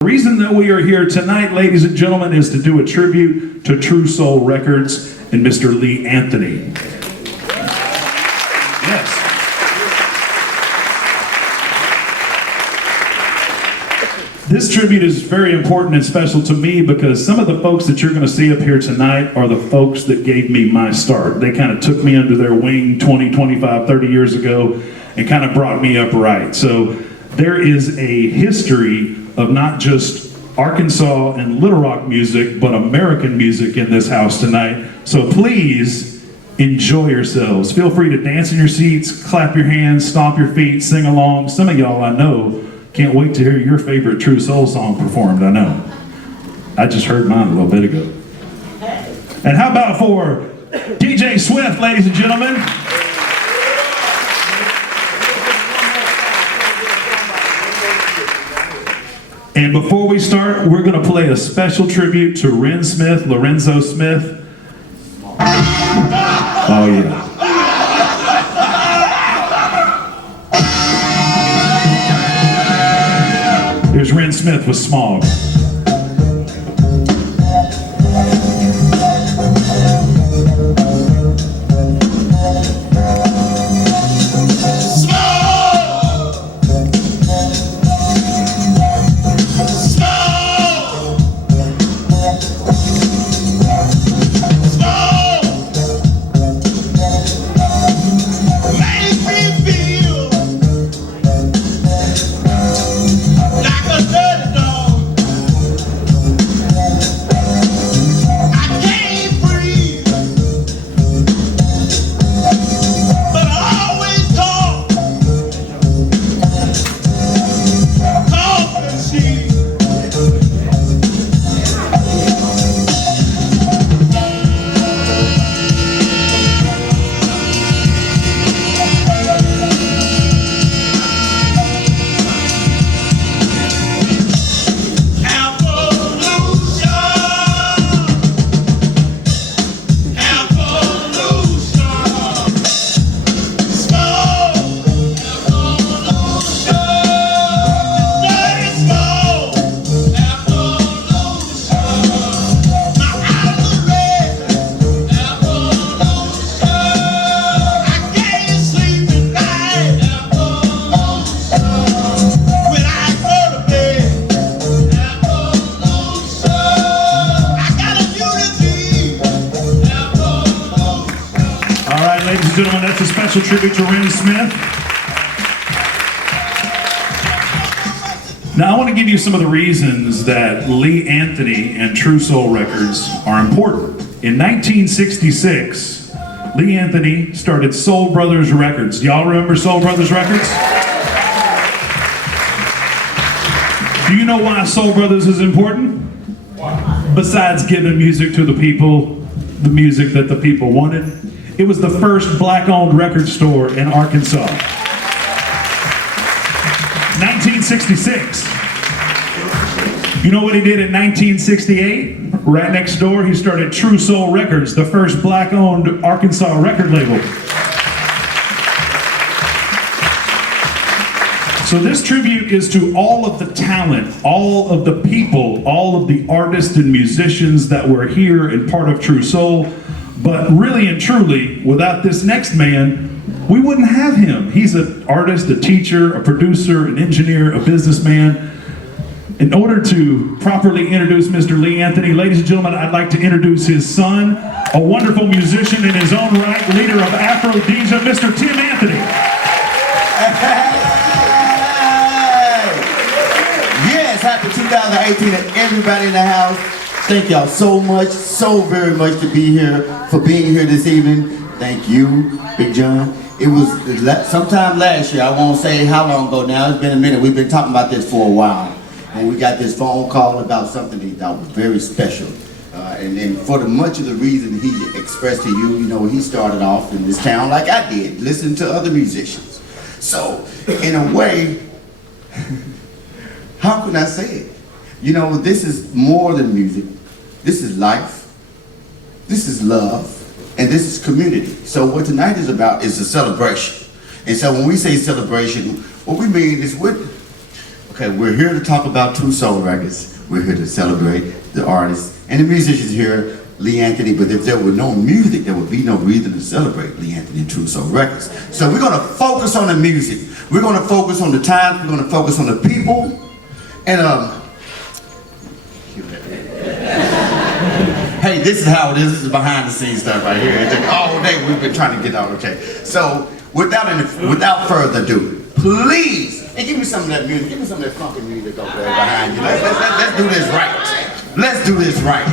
The reason that we are here tonight, ladies and gentlemen, is to do a tribute to True Soul Records and Mr. Lee Anthony. Yes. This tribute is very important and special to me because some of the folks that you're going to see up here tonight are the folks that gave me my start. They kind of took me under their wing 20, 25, 30 years ago and kind of brought me up right. So there is a history of not just Arkansas and Little Rock music, but American music in this house tonight. So please enjoy yourselves. Feel free to dance in your seats, clap your hands, stomp your feet, sing along. Some of y'all I know can't wait to hear your favorite True Soul song performed, I know. I just heard mine a little bit ago. And how about for DJ Swift, ladies and gentlemen? And before we start, we're going to play a special tribute to Ren Smith, Lorenzo Smith. Oh yeah. Here's Ren Smith with Smog. Ladies and gentlemen, that's a special tribute to Ren Smith. Now I want to give you some of the reasons that Lee Anthony and True Soul Records are important. In 1966, Lee Anthony started Soul Brothers Records. Do y'all remember Soul Brothers Records? Do you know why Soul Brothers is important? Besides giving music to the people, the music that the people wanted, it was the first black-owned record store in Arkansas. 1966. You know what he did in 1968? Right next door, he started True Soul Records, the first black-owned Arkansas record label. So this tribute is to all of the talent, all of the people, all of the artists and musicians that were here and part of True Soul. But really and truly, without this next man, we wouldn't have him. He's an artist, a teacher, a producer, an engineer, a businessman. In order to properly introduce Mr. Lee Anthony, ladies and gentlemen, I'd like to introduce his son, a wonderful musician in his own right, leader of Afro-Deja, Mr. Tim Anthony. Yes, happy 2018 to everybody in the house. Thank y'all so much, so very much for being here this evening. Thank you, Big John. It was sometime last year, I won't say how long ago now, it's been a minute. We've been talking about this for a while. And we got this phone call about something that was very special. And for much of the reason he expressed to you, you know, he started off in this town like I did, listening to other musicians. So, in a way, how can I say it? You know, this is more than music. This is life. This is love. And this is community. So what tonight is about is a celebration. And so when we say celebration, what we mean is Okay, we're here to talk about True Soul Records. We're here to celebrate the artists and the musicians here, Lee Anthony, but if there were no music, there would be no reason to celebrate Lee Anthony and True Soul Records. So we're gonna focus on the music. We're gonna focus on the times, we're gonna focus on the people, and hey, this is how it is. This is behind the scenes stuff right here. It's like all day we've been trying to get out, okay? So without further ado, please, and give me some of that music, give me some of that funky music over there behind you. Let's do this right. Let's do this right.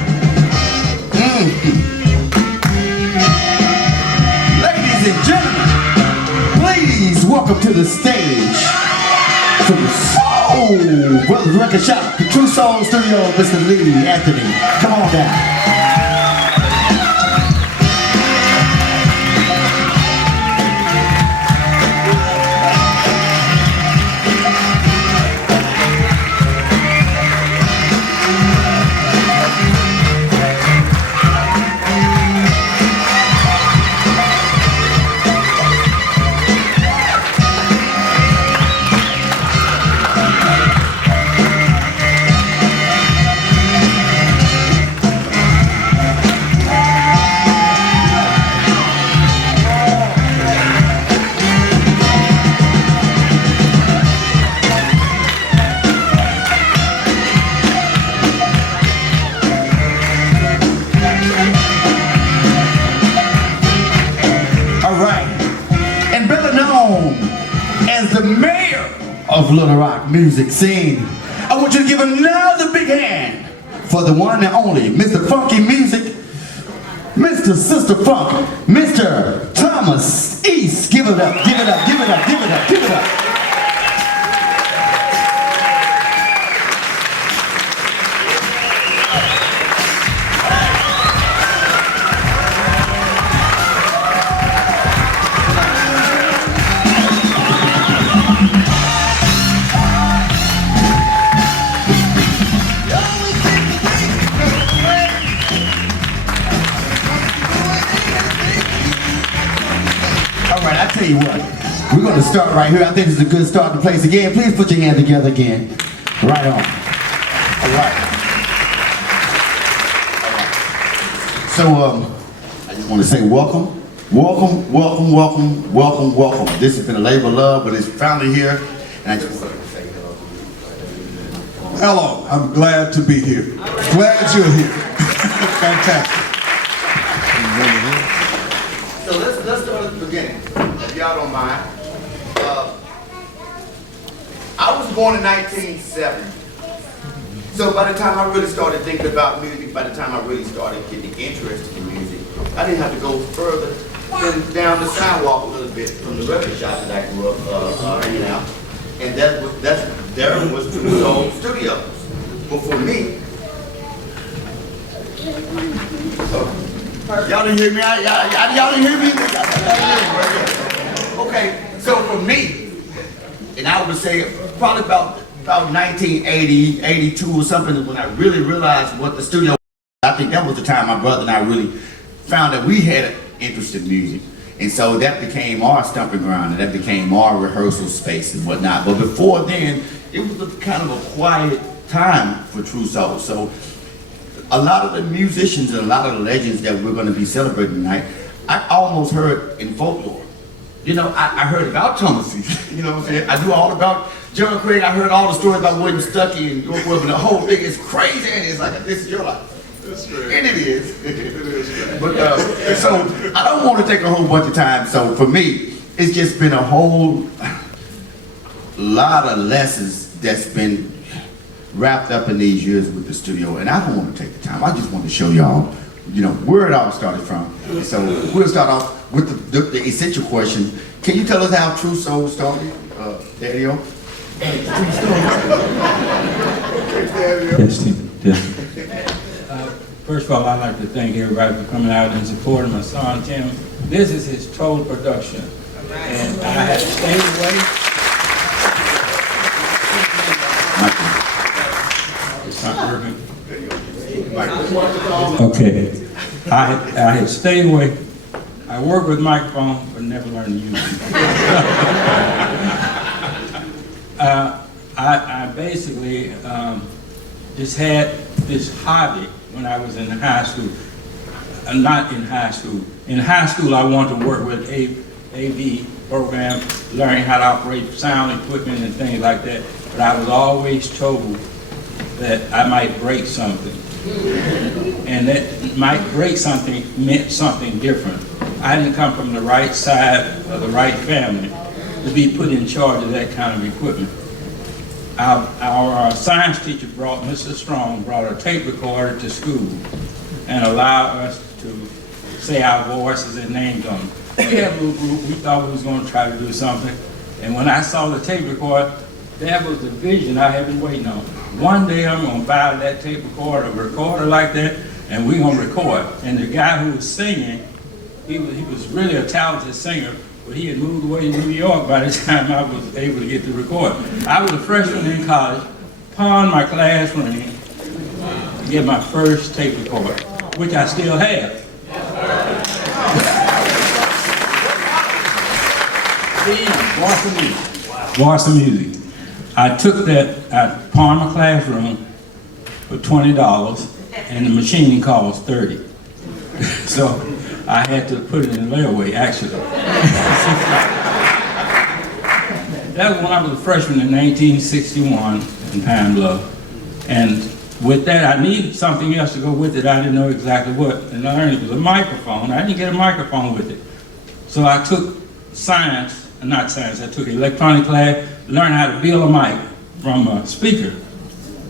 Ladies and gentlemen, please welcome to the stage from Soul Brothers Record Shop, the True Soul Studio, Mr. Lee Anthony. Come on down. As the mayor of Little Rock music scene, I want you to give another big hand for the one and only Mr. Funky Music, Mr. Sister Funk, Mr. Thomas East. Give it up, give it up, give it up, give it up, give it up. I tell you what, we're going to start right here. I think this is a good starting place again. Please put your hands together again. Right on. All right. So, I just want to say welcome. Welcome, welcome, welcome, welcome, welcome. This has been a labor of love, but it's finally here. And I just want to say hello. Hello, I'm glad to be here. Glad you're here. Fantastic. So let's start at the beginning, if y'all don't mind. I was born in 1970. So by the time I really started thinking about music, by the time I really started getting interested in music, I didn't have to go further than down the sidewalk a little bit from the record shop that I grew up hanging out. And there was True Soul Studios. But for me, y'all didn't hear me? Y'all didn't hear me? Okay, so for me, and I would say probably about 1980, 82 or something, when I really realized what the studio was. I think that was the time my brother and I really found that we had an interest in music. And so that became our stomping ground, and that became our rehearsal space and whatnot. But before then, it was a kind of a quiet time for True Soul. So a lot of the musicians and a lot of the legends that we're going to be celebrating tonight, I almost heard in folklore. You know, I heard about Thomas East, you know what I'm saying? I knew all about John Craig. I heard all the stories about William Stuckey and York Will, but the whole thing is crazy, and it's like, this is your life. That's great. And it is. It is great. But so I don't want to take a whole bunch of time. So for me, it's just been a whole lot of lessons that's been wrapped up in these years with the studio, and I don't want to take the time. I just want to show y'all, you know, where it all started from. And so we'll start off with the essential question. Can you tell us how True Soul started, Daddy-O? Yes, yes. First of all, I'd like to thank everybody for coming out and supporting my son, Tim. This is his total production. And I had to stay away. It's not working. Okay. I had stayed away. I work with microphones, but never learned to use them. I basically just had this hobby when I was in high school. Not in high school. In high school, I wanted to work with AV program, learning how to operate sound equipment and things like that. But I was always told that I might break something. And that might break something meant something different. I didn't come from the right side of the right family to be put in charge of that kind of equipment. Our science teacher Mr. Strong, brought a tape recorder to school and allowed us to say our voices and names on them. We had a little group, we thought we was going to try to do something. And when I saw the tape recorder, that was the vision I had been waiting on. One day I'm going to buy that tape recorder, a recorder like that, and we're going to record. And the guy who was singing, he was really a talented singer, but he had moved away to New York by the time I was able to get the record. I was a freshman in college, pawned my class ring to get my first tape recorder, which I still have. Boston Music. I took that, I pawned my classroom for $20, and the machine cost $30. So I had to put it in the layaway, actually. That was when I was a freshman in 1961 in Pine Bluff. And with that, I needed something else to go with it. I didn't know exactly what. And I learned it was a microphone. I didn't get a microphone with it. So I took I took electronic class, learned how to build a mic from a speaker.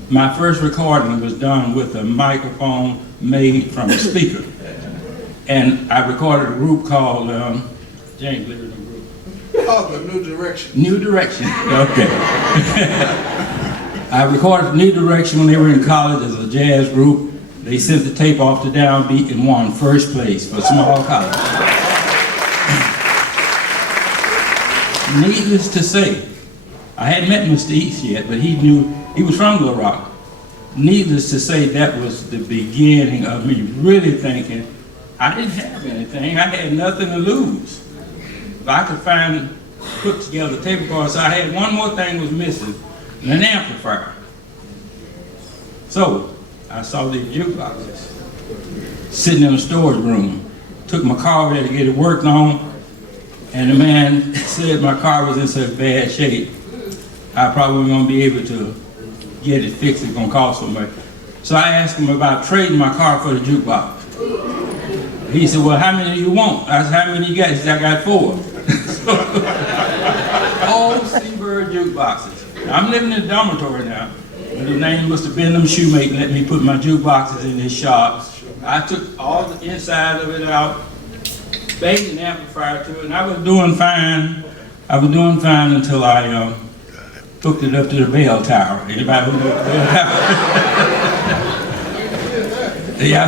My first recording was done with a microphone made from a speaker. And I recorded a group called, James Liberty Group. Oh, the New Direction. New Direction, okay. I recorded New Direction when they were in college as a jazz group. They sent the tape off to Downbeat and won first place for small college. Needless to say, I hadn't met Mr. East yet, but he was from Little Rock. Needless to say, that was the beginning of me really thinking, I didn't have anything, I had nothing to lose. If I could put together a tape recorder, so I had one more thing was missing, an amplifier. So, I saw these jukeboxes sitting in a storage room. Took my car there to get it worked on, and the man said my car was in such bad shape, I probably wasn't gonna be able to get it fixed, it's gonna cost so much. So I asked him about trading my car for the jukebox. He said, well, how many do you want? I said, how many you got? He said, I got 4. Old Seabird jukeboxes. I'm living in a dormitory now. The name must have been them shoemaker let me put my jukeboxes in his shop. I took all the inside of it out, baked an amplifier to it, and I was doing fine. I was doing fine until I hooked it up to the bell tower. Anybody who knows the bell tower? Yeah, I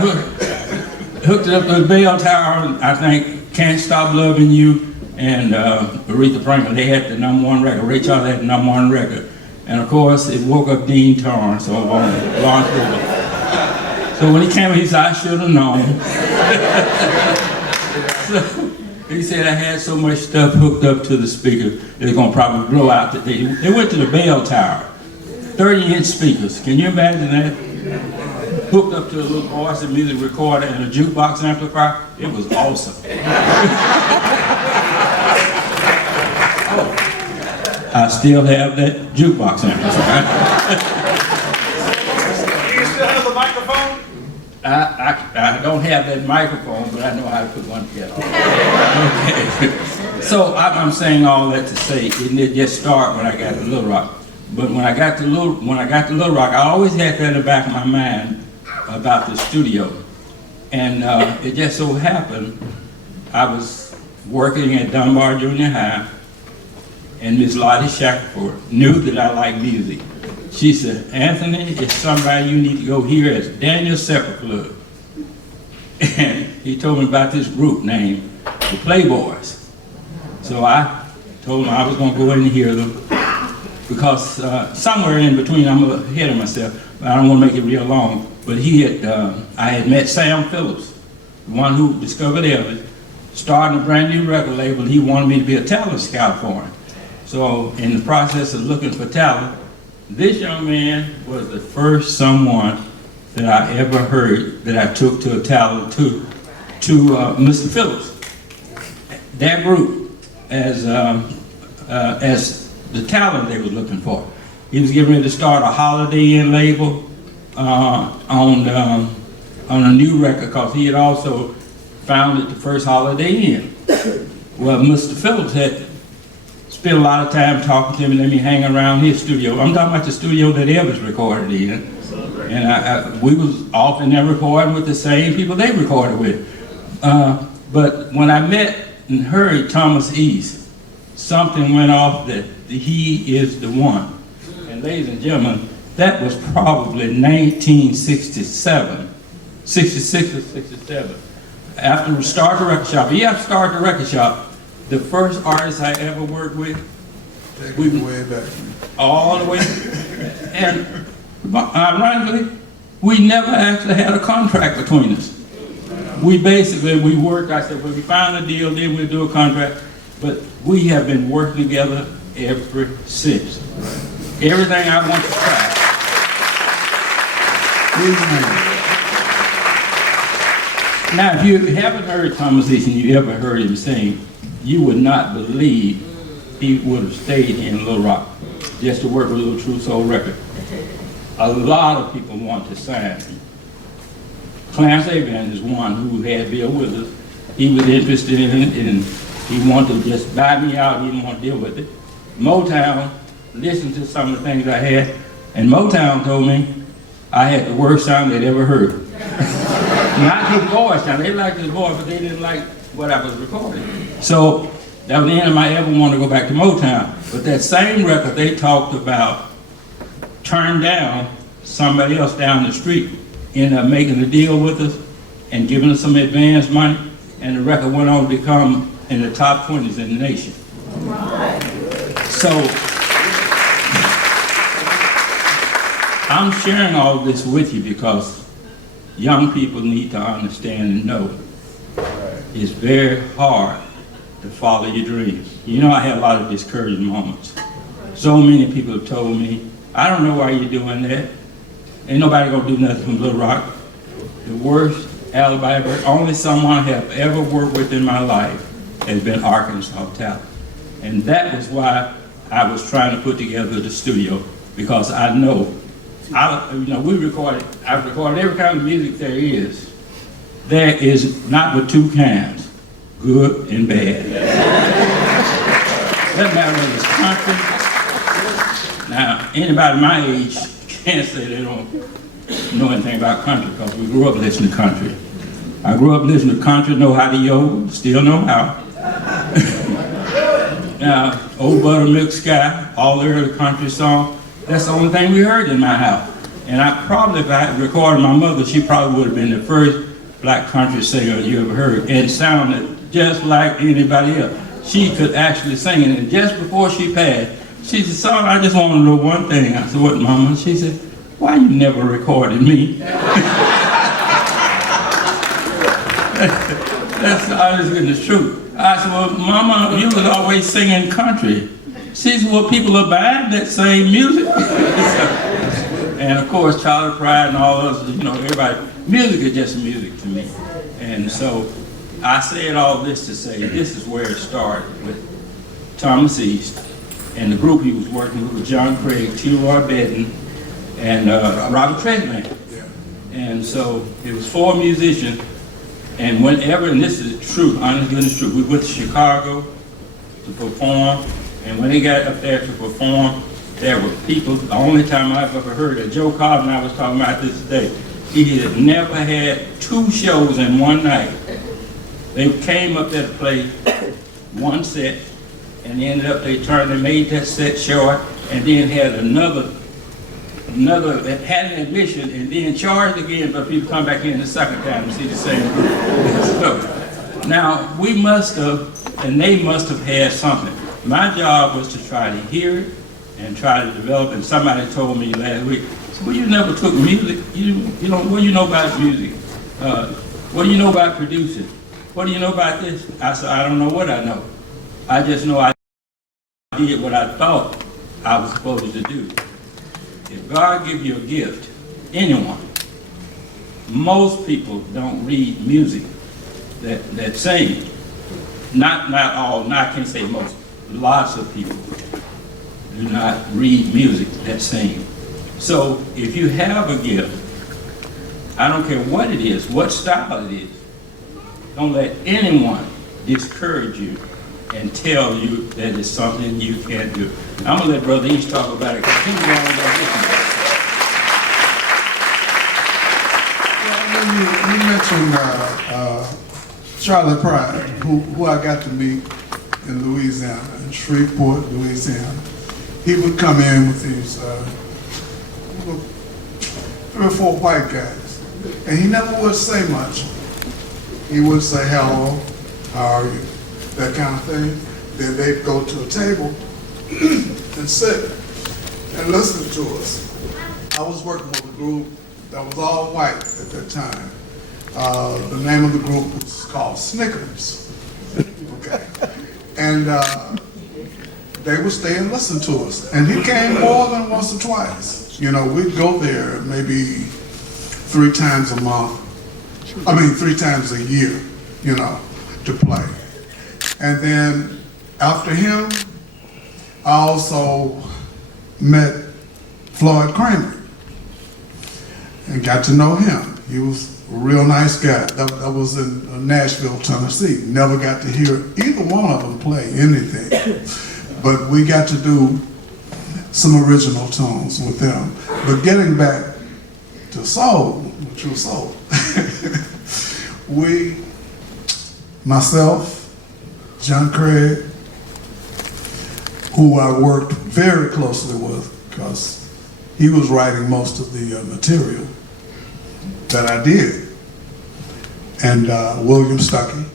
hooked it up to the bell tower, and I think Can't Stop Loving You and Aretha Franklin, they had the #1 record. Ray Charles had the #1 record. And of course, it woke up Dean Torrance over on Lawrence River. So when he came, he said, I should have known. So he said I had so much stuff hooked up to the speaker, it's gonna probably blow out today. They went to the bell tower, 30-inch speakers. Can you imagine that? Hooked up to a little voice and music recorder and a jukebox amplifier. It was awesome. I still have that jukebox amplifier. Do you still have the microphone? I don't have that microphone, but I know how to put one together. Okay. So I'm saying all that to say it didn't just start when I got to Little Rock. But when I got to Little Rock, I always had that in the back of my mind about the studio. And it just so happened, I was working at Dunbar Junior High, and Miss Lottie Shackelford knew that I liked music. She said, Anthony, it's somebody you need to go hear at Daniel Sepper Club. And he told me about this group named the Playboys. So I told him I was gonna go in and hear them, because somewhere in between, I'm ahead of myself, but I don't wanna make it real long, but I had met Sam Phillips, the one who discovered Elvis, starting a brand new record label. He wanted me to be a talent scout for him. So in the process of looking for talent, This young man was the first someone that I ever heard that I took to a talent to Mr. Phillips. That group as the talent they were looking for. He was getting ready to start a Holiday Inn label on a new record because he had also founded the first Holiday Inn. Well, Mr. Phillips had spent a lot of time talking to him and let me hang around his studio. I'm talking about the studio that Elvis recorded in. And we was often there recording with the same people they recorded with. But when I met and heard Thomas East, something went off that he is the one. And ladies and gentlemen, that was probably 1967, 66 or 67. After we started the record shop, you have to start the record shop. The first artist I ever worked with, We way back. all the way, and ironically, we never actually had a contract between us. We worked, I said, when we found a deal, then we'll do a contract, but we have been working together ever since. Everything I want to try. Now, if you haven't heard Thomas East and you ever heard him sing, you would not believe he would have stayed in Little Rock just to work with Little True Soul Record. A lot of people want to sign him. Clarence Avant is one who had Bill with us. He was interested in it and he wanted to just buy me out. He didn't want to deal with it. Motown listened to some of the things I had, and Motown told me I had the worst sound they'd ever heard. Not his voice sound. They liked his voice, but they didn't like what I was recording. So that was the end of my ever want to go back to Motown. But that same record, they talked about turned down somebody else down the street, ended up making a deal with us and giving us some advance money, and the record went on to become in the top 20s in the nation. So I'm sharing all this with you because young people need to understand and know it's very hard to follow your dreams. You know, I had a lot of discouraging moments. So many people have told me, I don't know why you're doing that. Ain't nobody gonna do nothing from Little Rock. The worst alibi ever, only someone I have ever worked with in my life has been Arkansas Talent. And that was why I was trying to put together the studio, because I know, I've recorded every kind of music there is. There is not but two kinds, good and bad. Doesn't matter whether it's country. Now, anybody my age can't say they don't know anything about country because we grew up listening to country. I grew up listening to country, know how to yo, still know how. Now, Old Buttermilk Sky, all the early country songs, that's the only thing we heard in my house. And I probably, if I had recorded my mother, she probably would have been the first black country singer you ever heard, and sounded just like anybody else. She could actually sing it, and just before she passed, she said, son, I just want to know one thing. I said, what, Mama? She said, why you never recorded me? That's the honest goodness truth. I said, well, Mama, you was always singing country. She said, well, people are buying that same music. And of course, Charlie Pride and all those, everybody, music is just music to me. And so I said all this to say, this is where it started with Thomas East and the group he was working with John Craig, T. Roy Benton, and Robert Treadman. And so it was 4 musicians, and whenever, and this is true, honest goodness truth, we went to Chicago to perform, and when they got up there to perform, there were people, the only time I've ever heard it, Joe Cobb and I was talking about this today, he had never had 2 shows in one night. They came up there to play one set, and they ended up, they made that set short, and then had another, had an admission, and then charged again for people to come back in the second time to see the same group. So, now, we must have, and they must have had something. My job was to try to hear it and try to develop, and somebody told me last week, well, you never took music, what do you know about music? What do you know about producing? What do you know about this? I said, I don't know what I know. I just know I did what I thought I was supposed to do. If God give you a gift, anyone, most people don't read music that sing. Not all, I can't say most. Lots of people do not read music that sing. So if you have a gift, I don't care what it is, what style it is, don't let anyone discourage you and tell you that it's something you can't do. I'm gonna let Brother East talk about it, because he's the one that You mentioned Charlie Pride, who I got to meet in Louisiana, in Shreveport, Louisiana. He would come in with these 3 or 4 white guys, and he never would say much. He would say, hello, how are you, that kind of thing. Then they'd go to a table and sit and listen to us. I was working with a group that was all white at that time. The name of the group was called Snickers. Okay. And they would stay and listen to us. And he came more than once or twice. You know, we'd go there maybe 3 times a month. 3 times a year, you know, to play. And then after him, I also met Floyd Kramer and got to know him. He was a real nice guy. That was in Nashville, Tennessee. Never got to hear either one of them play anything. But we got to do some original tunes with them. But getting back to soul, which was soul, myself, John Craig, who I worked very closely with because he was writing most of the material that I did, and William Stuckey.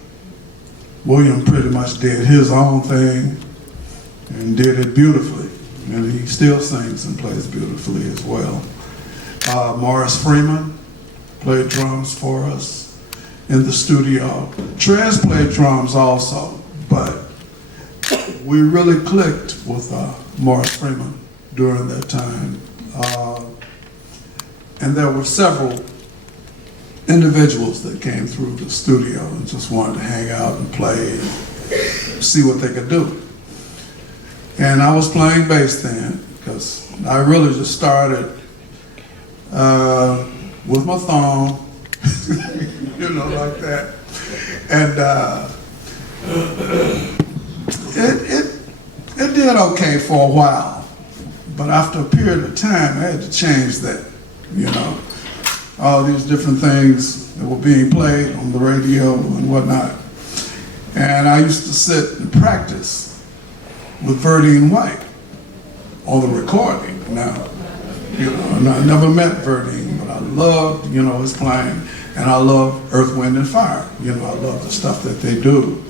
William pretty much did his own thing and did it beautifully, and he still sings and plays beautifully as well. Morris Freeman played drums for us in the studio. Trez played drums also, but we really clicked with Morris Freeman during that time. And there were several individuals that came through the studio and just wanted to hang out and play and see what they could do. And I was playing bass then, because I really just started with my thumb, you know, like that. And it did okay for a while, but after a period of time, I had to change that, you know. All these different things that were being played on the radio and whatnot. And I used to sit and practice with Verdine White on the recording. Now, you know, and I never met Verdine, but I loved, you know, his playing, and I love Earth, Wind, and Fire. You know, I love the stuff that they do.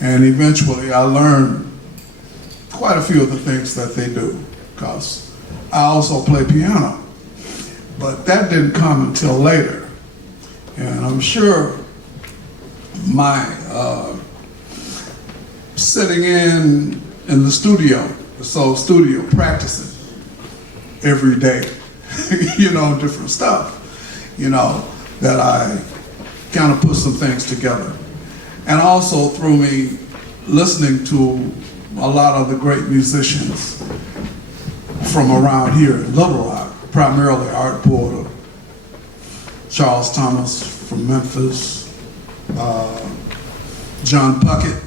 And eventually I learned quite a few of the things that they do, because I also play piano. But that didn't come until later. And I'm sure my sitting in the studio, the soul studio, practicing every day, you know, different stuff, you know, that I kind of put some things together. And also through me listening to a lot of the great musicians from around here in Little Rock, primarily Art Porter, Charles Thomas from Memphis, John Puckett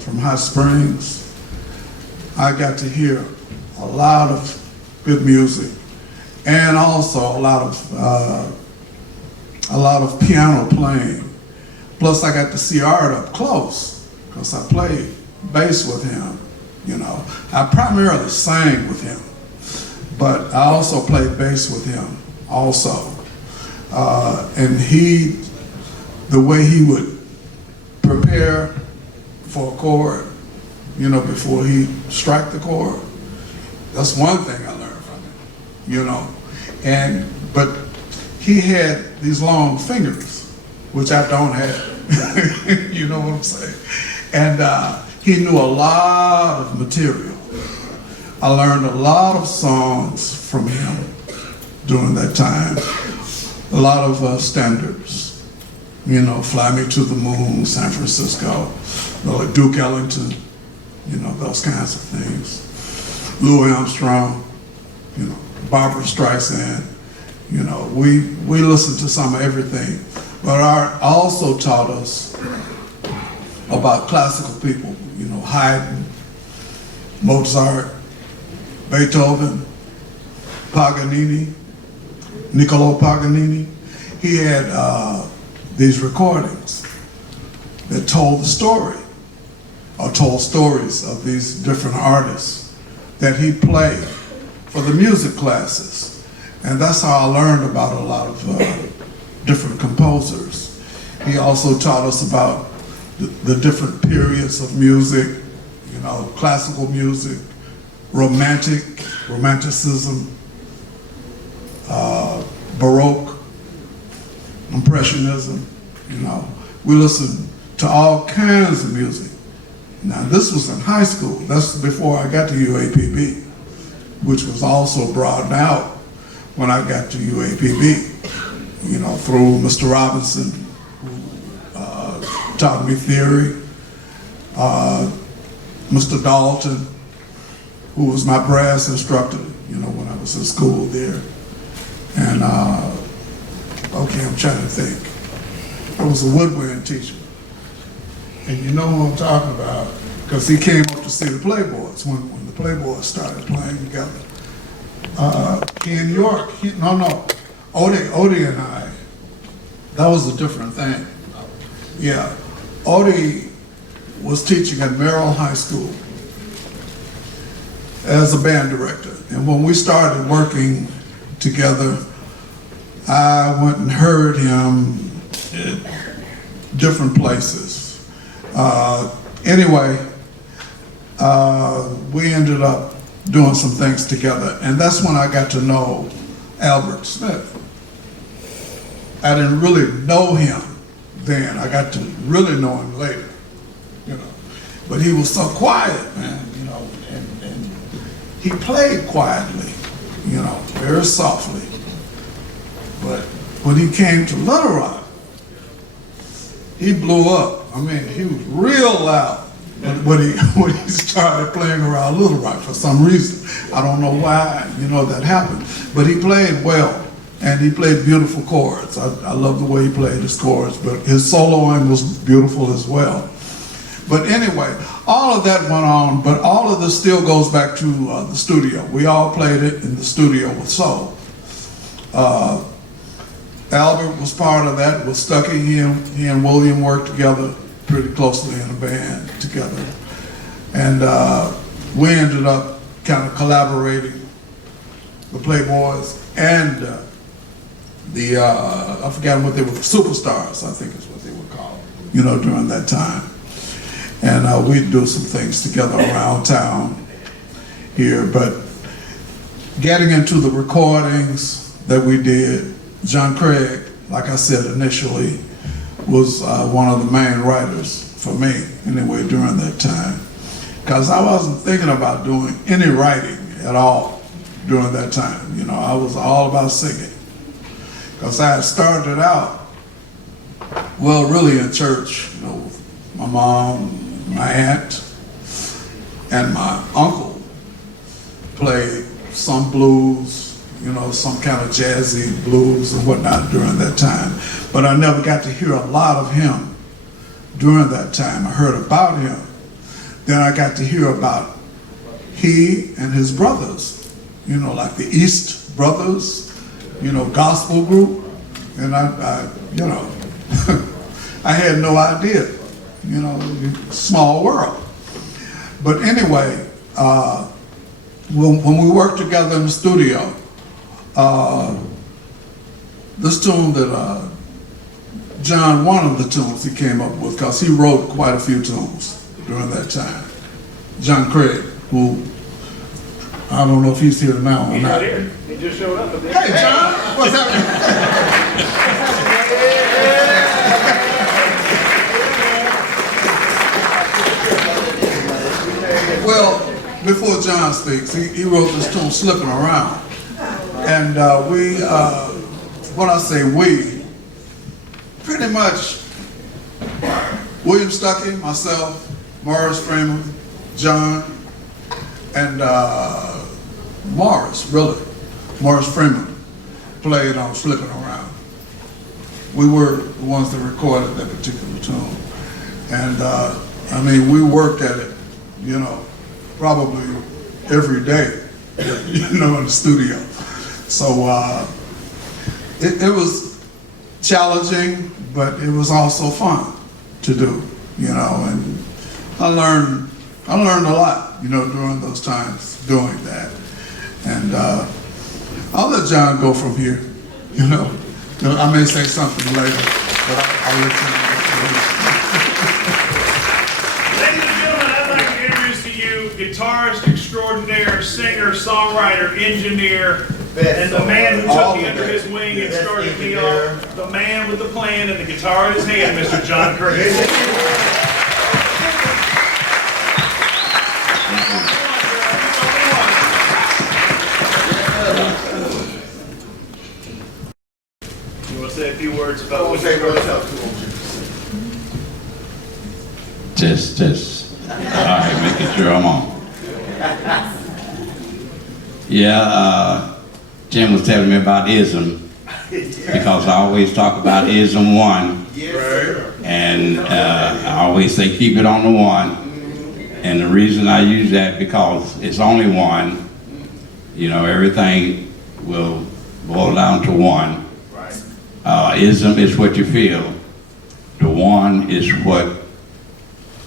from Hot Springs. I got to hear a lot of good music, and also a lot of piano playing. Plus, I got to see Art up close because I played bass with him. You know, I primarily sang with him, but I also played bass with him also. And the way he would prepare for a chord, you know, before he strike the chord, that's one thing I learned from him, you know. But he had these long fingers, which I don't have, you know what I'm saying? And he knew a lot of material, I learned a lot of songs from him during that time. A lot of standards, you know, Fly Me to the Moon, San Francisco, like Duke Ellington, you know, those kinds of things. Louis Armstrong, you know, Barbara Streisand, you know, we listened to some of everything. But art also taught us about classical people, you know, Haydn, Mozart, Beethoven, Paganini, Niccolo Paganini. He had these recordings that told the story, or told stories of these different artists that he played for the music classes. And that's how I learned about a lot of different composers. He also taught us about the different periods of music, you know, classical music, romanticism, Baroque, Impressionism, you know. We listened to all kinds of music. Now this was in high school. That's before I got to UAPB, which was also broadened out when I got to UAPB, you know, through Mr. Robinson, who taught me theory, Mr. Dalton, who was my brass instructor, you know, when I was in school there. And, okay, I'm trying to think. I was a woodwind teacher. And you know who I'm talking about, because he came up to see the Playboys when the Playboys started playing together. Ken York, Odie and I, that was a different thing. Yeah, Odie was teaching at Merrill High School as a band director. And when we started working together, I went and heard him at different places. Anyway, we ended up doing some things together, and that's when I got to know Albert Smith. I didn't really know him then. I got to really know him later, you know. But he was so quiet, man, you know, and he played quietly, you know, very softly. But when he came to Little Rock, he blew up. I mean, he was real loud when he started playing around Little Rock for some reason. I don't know why, you know, that happened. But he played well, and he played beautiful chords. I love the way he played his chords, but his soloing was beautiful as well. But anyway, all of that went on, but all of this still goes back to the studio. We all played it in the studio with soul. Albert was part of that, with Stuckey. He and William worked together pretty closely in a band together. And we ended up kind of collaborating, the Playboys and I forgot what they were, Superstars, I think is what they were called, you know, during that time. And we'd do some things together around town here. But getting into the recordings that we did, John Craig, like I said initially, was one of the main writers for me, anyway, during that time. Because I wasn't thinking about doing any writing at all during that time. You know, I was all about singing. Because I had started out, well, really in church, you know, with my mom, my aunt, and my uncle played some blues, you know, some kind of jazzy blues and whatnot during that time. But I never got to hear a lot of him during that time. I heard about him. Then I got to hear about he and his brothers, you know, like the East Brothers, you know, gospel group. And I you know, I had no idea, you know, small world. But anyway, when we worked together in the studio, this tune that John, one of the tunes he came up with, because he wrote quite a few tunes during that time. John Craig, who, I don't know if he's here now or He's not. right here. He just showed up. Hey, John, what's happening? Well, before John speaks, he wrote this tune, Slipping Around. And when I say we, pretty much William Stuckey, myself, Morris Freeman, John, and Morris Freeman played on Slipping Around. We were the ones that recorded that particular tune. And I mean, we worked at it, you know, probably every day, you know, in the studio. So it was challenging, but it was also fun to do, you know, and I learned a lot, you know, during those times doing that. And I'll let John go from here, you know. I may say something later, but I'll let you know. Ladies and gentlemen, I'd like to introduce to you guitarist extraordinaire, singer, songwriter, engineer, and the man who took me under his wing and started me off, the man with the plan and the guitar in his hand, Mr. John Curtis. You want to say a few words about what you're up to? Just. All right, making sure I'm on. Yeah, Jim was telling me about ism, because I always talk about ism one. And I always say keep it on the one. And the reason I use that, because it's only one. You know, everything will boil down to one. Ism is what you feel. The one is what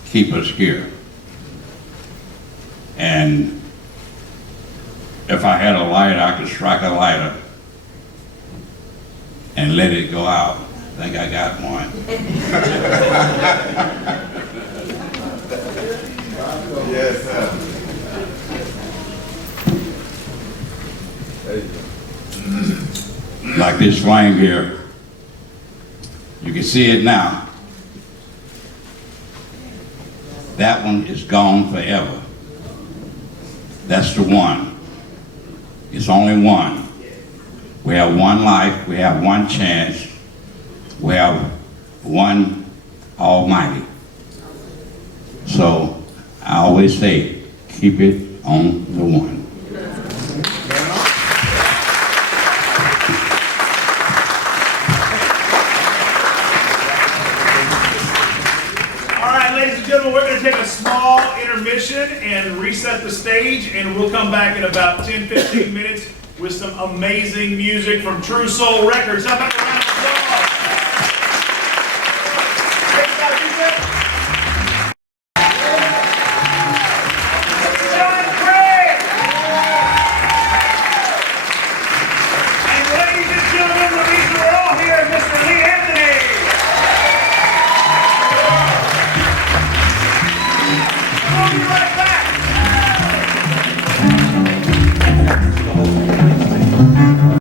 keep us here. And if I had a lighter, I could strike a lighter and let it go out. I think I got one. Yes, sir. Like this flame here. You can see it now. That one is gone forever. That's the one. It's only one. We have one life, we have one chance, we have one Almighty. So I always say, keep it on the one. We're going to take a small intermission and reset the stage, and we'll come back in about 10-15 minutes with some amazing music from True Soul Records. How about